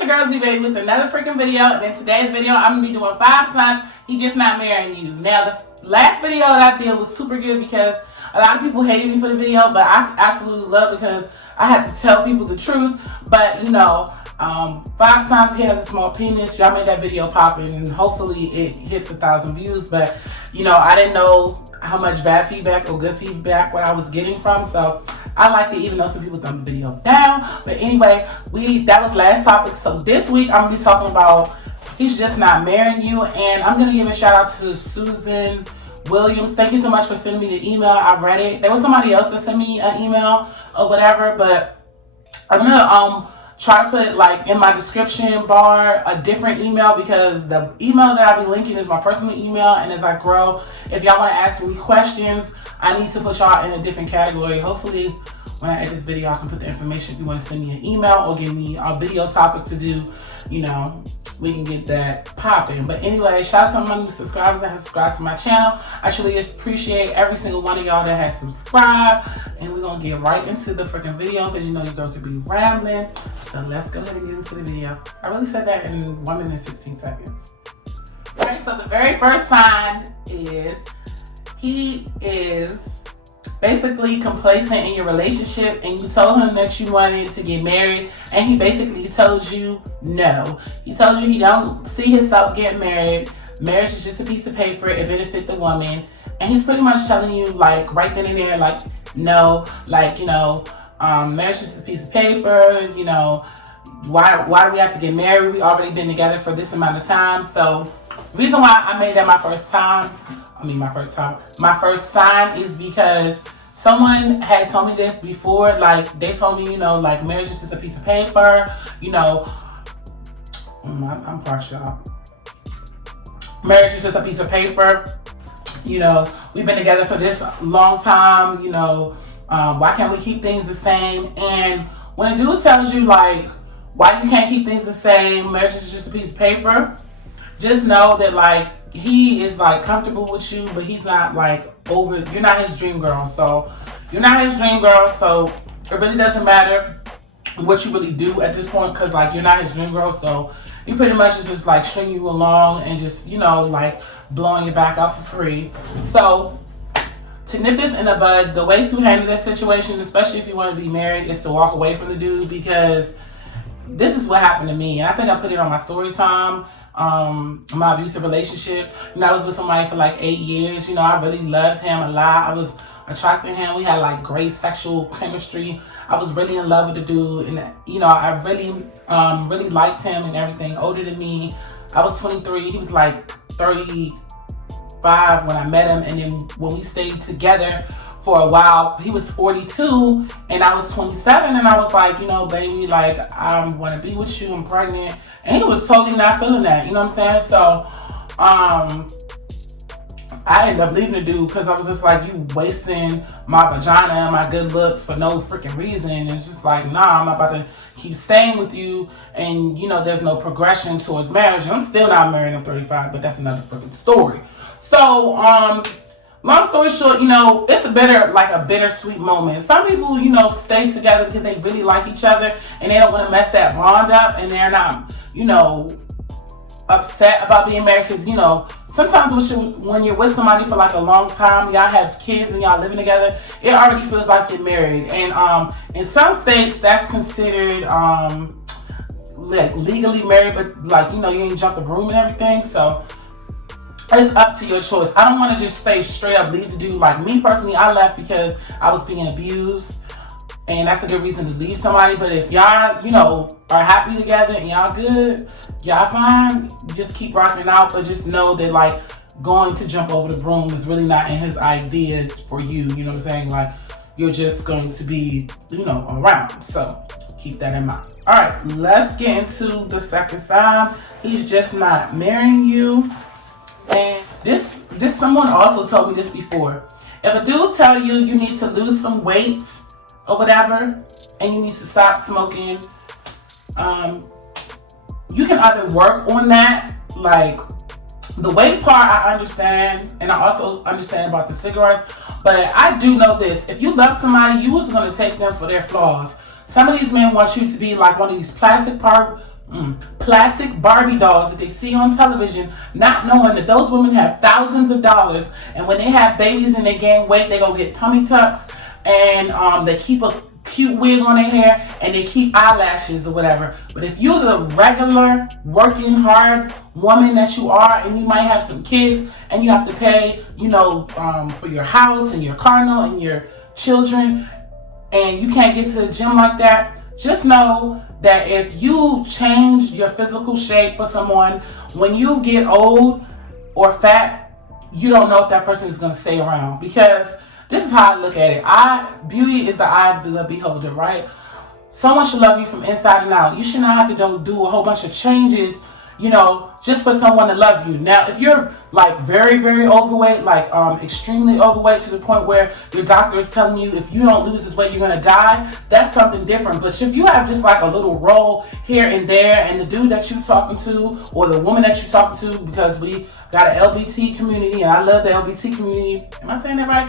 it's your girl Z-Baby with another freaking video. And in today's video, I'm going to be doing 5 signs he just not marrying you. Now, the last video that I did was super good because a lot of people hated me for the video, but I absolutely love it because I had to tell people the truth. But, you know, 5 signs he has a small penis. Y'all made that video popping and hopefully it hits 1,000 views. But, you know, I didn't know how much bad feedback or good feedback what I was getting from. So I liked it even though some people thumbed the video down. But anyway, that was last topic. So this week I'm going to be talking about he's just not marrying you. And I'm going to give a shout out to Susan Williams. Thank you so much for sending me the email. I read it. There was somebody else that sent me an email or whatever. But I'm going to try to put like in my description bar a different email because the email that I'll be linking is my personal email. And as I grow, if y'all want to ask me questions, I need to put y'all in a different category. Hopefully when I edit this video, I can put the information. If you want to send me an email or give me a video topic to do, you know, we can get that popping. But anyway, shout out to my new subscribers that have subscribed to my channel. I truly appreciate every single one of y'all that has subscribed. And we're going to get right into the freaking video because you know your girl could be rambling. So let's go ahead and get into the video. I really said that in 1 minute and 16 seconds. Alright, so the very first sign is he is basically complacent in your relationship and you told him that you wanted to get married and he basically told you no. He told you he don't see himself getting married. Marriage is just a piece of paper. It benefits the woman. And he's pretty much telling you like right then and there like no, like, you know, marriage is just a piece of paper, you know, why do we have to get married? We already been together for this amount of time. So the reason why I made that my first sign is because someone had told me this before. Like they told me, you know, like marriage is just a piece of paper. You know, I'm partial. Marriage is just a piece of paper. You know, we've been together for this long time. You know, why can't we keep things the same? And when a dude tells you like why you can't keep things the same, marriage is just a piece of paper, just know that like he is like comfortable with you, but he's not like you're not his dream girl. So you're not his dream girl. So it really doesn't matter what you really do at this point because like you're not his dream girl. So he pretty much is just like stringing you along and just, you know, like blowing your back out for free. So to nip this in the bud, the way to handle this situation, especially if you want to be married, is to walk away from the dude because this is what happened to me. And I think I put it on my story time. My abusive relationship. You know, I was with somebody for like 8 years. You know, I really loved him a lot. I was attracted to him. We had like great sexual chemistry. I was really in love with the dude, and you know, I really liked him and everything. Older than me. I was 23. He was like 35 when I met him, and then when we stayed together for a while, he was 42 and I was 27, and I was like, you know, baby, like I want to be with you. I'm pregnant. And he was totally not feeling that, you know what I'm saying? So, I ended up leaving the dude because I was just like, you wasting my vagina and my good looks for no freaking reason. And it's just like, nah, I'm not about to keep staying with you. And, you know, there's no progression towards marriage. And I'm still not married. I'm 35, but that's another freaking story. So, long story short, you know, it's a bittersweet moment. Some people, you know, stay together because they really like each other and they don't want to mess that bond up, and they're not, you know, upset about being married because, you know, sometimes when you're with somebody for like a long time, y'all have kids and y'all living together, it already feels like you're married. And in some states, that's considered like legally married, but like, you know, you ain't jump the broom and everything. So it's up to your choice. I don't want to just stay straight up leave the dude. Like me personally, I left because I was being abused, and that's a good reason to leave somebody. But if y'all, you know, are happy together and y'all good, y'all fine, just keep rocking out. But just know that like going to jump over the broom is really not in his idea for you. You know what I'm saying? Like you're just going to be, you know, around. So keep that in mind. All right, let's get into the second sign. He's just not marrying you. And this someone also told me this before. If a dude tell you you need to lose some weight or whatever, and you need to stop smoking, you can either work on that. Like the weight part, I understand, and I also understand about the cigarettes. But I do know this: if you love somebody, you was gonna take them for their flaws. Some of these men want you to be like one of these plastic plastic Barbie dolls that they see on television, not knowing that those women have thousands of dollars, and when they have babies and they gain weight, they go get tummy tucks, and they keep a cute wig on their hair, and they keep eyelashes or whatever. But if you're the regular working hard woman that you are, and you might have some kids, and you have to pay, for your house and your car note and your children, and you can't get to the gym like that, just know that if you change your physical shape for someone, when you get old or fat, you don't know if that person is going to stay around. Because this is how I look at it. Beauty is the eye of the beholder, right? Someone should love you from inside and out. You should not have to do a whole bunch of changes, just for someone to love you. Now, if you're like very, very overweight, like extremely overweight to the point where your doctor is telling you if you don't lose this weight, you're gonna die, that's something different. But if you have just like a little roll here and there, and the dude that you're talking to or the woman that you're talking to, because we got an LBT community, and I love the LBT community. Am I saying that right?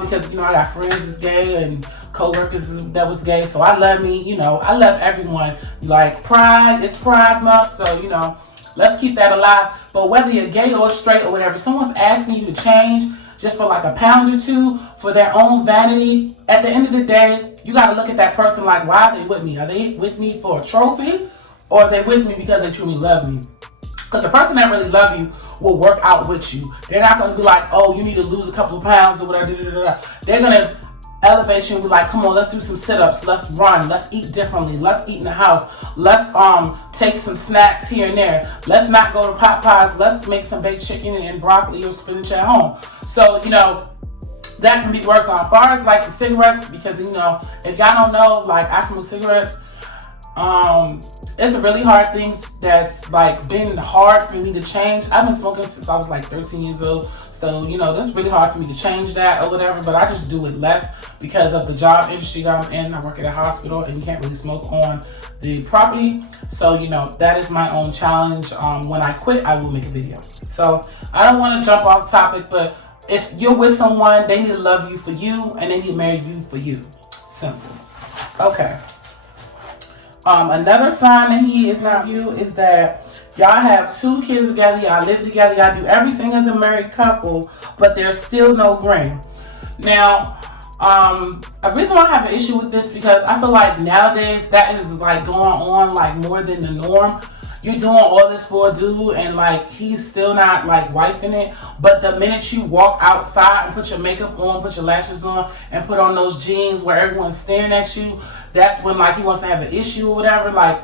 Because I got friends that's gay and co-workers that was gay, so I love me. I love everyone. Like Pride, it's Pride Month, so let's keep that alive. But whether you're gay or straight or whatever, someone's asking you to change just for like a pound or two for their own vanity. At the end of the day, you got to look at that person like, why are they with me? Are they with me for a trophy, or are they with me because they truly love me? Because the person that really love you will work out with you. They're not going to be like, oh, you need to lose a couple of pounds or whatever. They're going to elevate you and be like, come on, let's do some sit-ups, let's run, let's eat differently, let's eat in the house, let's take some snacks here and there, let's not go to Popeyes, let's make some baked chicken and broccoli or spinach at home. So that can be worked on. As far as like the cigarettes, because if y'all don't know, like I smoke cigarettes, it's a really hard thing that's like been hard for me to change. I've been smoking since I was like 13 years old. So, that's really hard for me to change that or whatever, but I just do it less because of the job industry that I'm in. I work at a hospital, and you can't really smoke on the property. So, that is my own challenge. When I quit, I will make a video. So I don't want to jump off topic, but if you're with someone, they need to love you for you, and they need to marry you for you. Simple. Okay. Another sign that he is not you is that y'all have 2 kids together, y'all live together, y'all do everything as a married couple, but there's still no ring. Now, a reason why I have an issue with this, because I feel like nowadays that is like going on like more than the norm. You're doing all this for a dude, and like he's still not like wifing it, but the minute you walk outside and put your makeup on, put your lashes on, and put on those jeans where everyone's staring at you, that's when like he wants to have an issue or whatever. Like,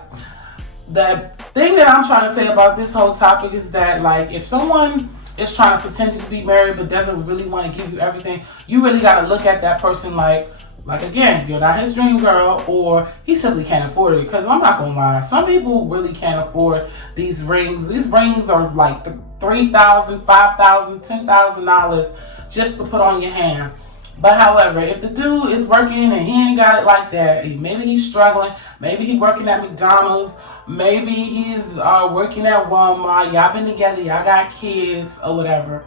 the thing that I'm trying to say about this whole topic is that like if someone is trying to pretend to be married but doesn't really want to give you everything, you really got to look at that person like again, you're not his dream girl, or he simply can't afford it. Because I'm not gonna lie, some people really can't afford these rings. These rings are like $3,000, $5,000, $10,000 just to put on your hand. But however, if the dude is working and he ain't got it like that, maybe he's struggling, maybe he's working at McDonald's, maybe he's working at Walmart, y'all been together, y'all got kids or whatever,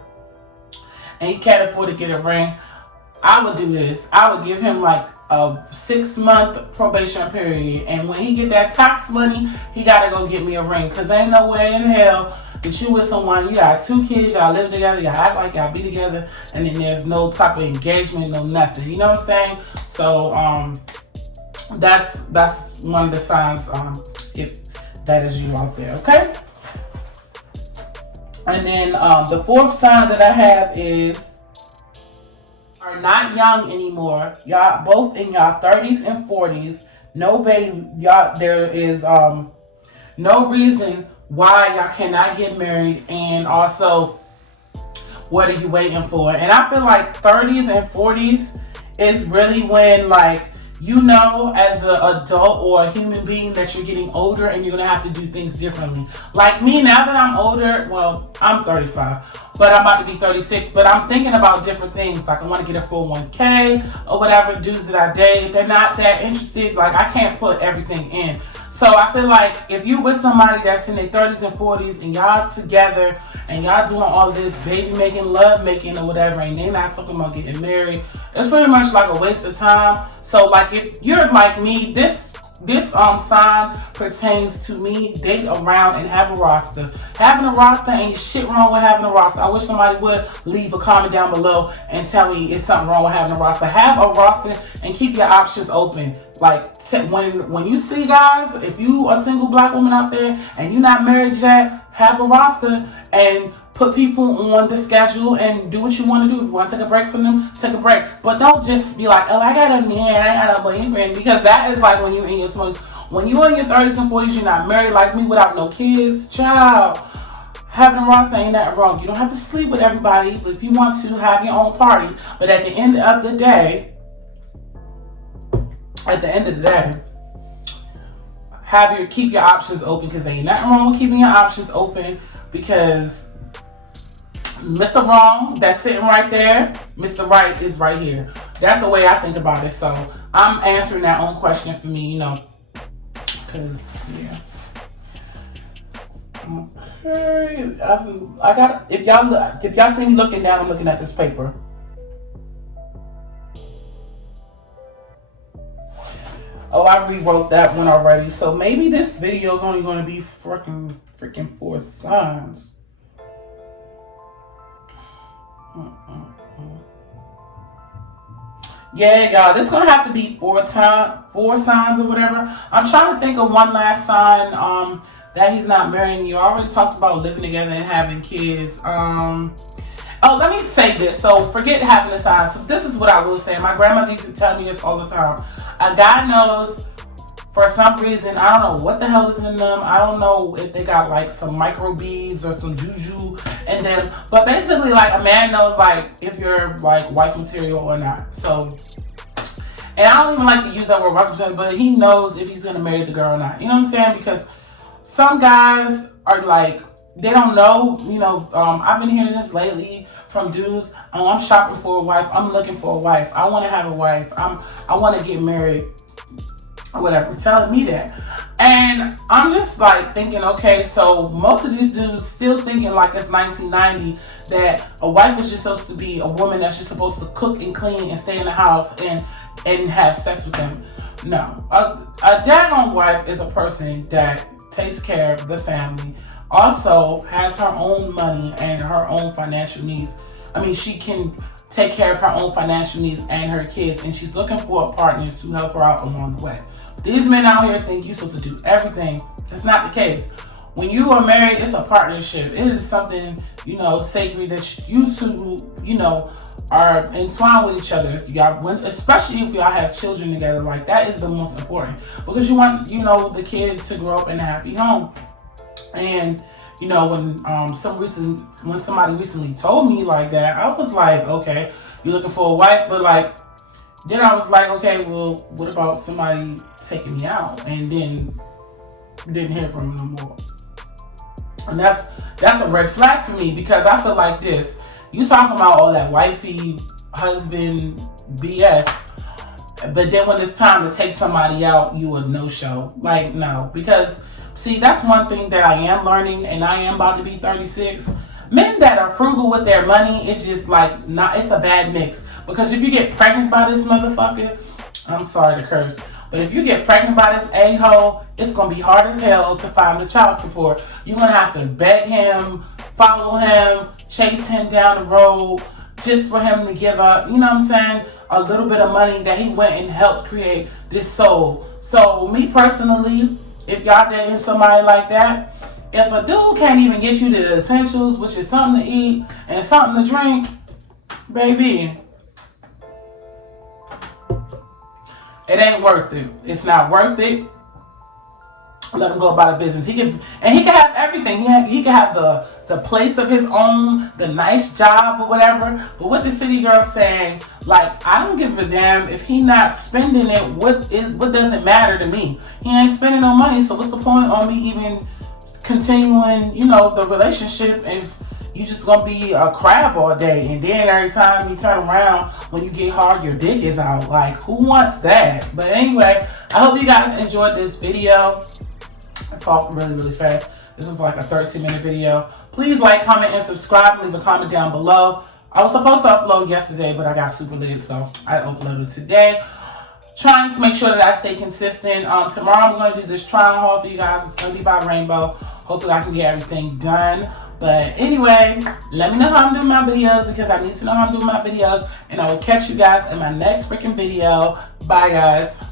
and he can't afford to get a ring, I would do this. I would give him like a 6-month probation period, and when he get that tax money, he gotta go get me a ring. Cause ain't no way in hell that you with someone, you got 2 kids, y'all live together, y'all act like y'all be together, and then there's no type of engagement, no nothing. You know what I'm saying? So that's one of the signs if that is you out there, okay? And then the 4th sign that I have is are not young anymore. Y'all both in y'all 30s and 40s. No baby. Y'all, there is no reason why y'all cannot get married. And also, what are you waiting for? And I feel like 30s and 40s is really when, like, as an adult or a human being that you're getting older and you're gonna have to do things differently. Like me, now that I'm older, well, I'm 35, but I'm about to be 36, but I'm thinking about different things. Like I want to get a 401k or whatever dudes that I date. If they're not that interested, like I can't put everything in. So I feel like if you with somebody that's in their 30s and 40s and y'all together and y'all doing all this baby making, love making or whatever, and they're not talking about getting married, it's pretty much like a waste of time. So like if you're like me, this this sign pertains to me. Date around and have a roster. Having a roster ain't shit wrong with having a roster. I wish somebody would leave a comment down below and tell me it's something wrong with having a roster. Have a roster and keep your options open. Like when you see, guys, if you a single black woman out there and you're not married yet, have a roster and put people on the schedule and do what you want to do. If you want to take a break from them, take a break. But don't just be like, oh, I got a man, I got a boyfriend, because that is like when you're in your 20s. When you're in your 30s and 40s, you're not married like me without no kids, child. Having a roster ain't nothing wrong. You don't have to sleep with everybody, but if you want to, have your own party. But at the end of the day, keep your options open, because there ain't nothing wrong with keeping your options open, because Mr. Wrong, that's sitting right there, Mr. Right is right here. That's the way I think about it. So I'm answering that own question for me, you know, because, yeah. Okay, I got, if y'all see me looking down, I'm looking at this paper. Oh, I rewrote that one already. So maybe this video is only going to be freaking 4 signs. Yeah, y'all, this is going to have to be 4 signs or whatever. I'm trying to think of one last sign that he's not marrying you. I already talked about living together and having kids. Oh, let me say this. So forget having a sign. So this is what I will say. My grandmother used to tell me this all the time. A guy knows, for some reason, I don't know what the hell is in them. I don't know if they got like some micro beads or some juju in them. But basically, like, a man knows like if you're like wife material or not. So, and I don't even like to use that word wife material, but he knows if he's gonna marry the girl or not. You know what I'm saying? Because some guys are like, they don't know, you know. I've been hearing this lately from dudes. Oh, I'm shopping for a wife. I'm looking for a wife. I want to have a wife. I want to get married or whatever. Telling me that. And I'm just like thinking, okay, so most of these dudes still thinking like it's 1990, that a wife is just supposed to be a woman that's just supposed to cook and clean and stay in the house and have sex with them. No. A daggone wife is a person that takes care of the family, also has her own money and her own financial needs. I mean, she can take care of her own financial needs and her kids, and she's looking for a partner to help her out along the way. These men out here think you're supposed to do everything. That's not the case. When you are married, it's a partnership. It is something, you know, sacred that you two, you know, are entwined with each other. Y'all, especially if y'all have children together, like that is the most important, because you want, you know, the kid to grow up in a happy home. And you know, when somebody recently told me like that, I was like, okay, you're looking for a wife, but like, then I was like, okay, well, what about somebody taking me out? And then didn't hear from him no more. And that's a red flag for me, because I feel like this. You talking about all that wifey, husband BS, but then when it's time to take somebody out, you a no-show. Like, no, because see, that's one thing that I am learning, and I am about to be 36. Men that are frugal with their money, it's just like, it's a bad mix. Because if you get pregnant by this motherfucker, I'm sorry to curse, but if you get pregnant by this a-hole, it's going to be hard as hell to find the child support. You're going to have to beg him, follow him, chase him down the road, just for him to give up, you know what I'm saying, a little bit of money that he went and helped create this soul. So me personally, if y'all dating somebody like that, if a dude can't even get you the essentials, which is something to eat and something to drink, baby, it ain't worth it. It's not worth it. Let him go about the business. He can have everything. He can have the place of his own, the nice job or whatever. But what the city girl saying, like, I don't give a damn if he not spending it. What does it matter to me? He ain't spending no money. So what's the point on me even continuing, you know, the relationship if you just gonna be a crab all day, and then every time you turn around when you get hard, your dick is out. Like, who wants that? But anyway, I hope you guys enjoyed this video. I talked really, really fast. This was like a 13-minute video. Please like, comment, and subscribe. Leave a comment down below. I was supposed to upload yesterday, but I got super late, so I uploaded today. trying to make sure that I stay consistent. Tomorrow I'm going to do this try-on haul for you guys. It's going to be by Rainbow. Hopefully I can get everything done. But anyway, let me know how I'm doing my videos because I need to know how I'm doing my videos. And I will catch you guys in my next freaking video. Bye, guys.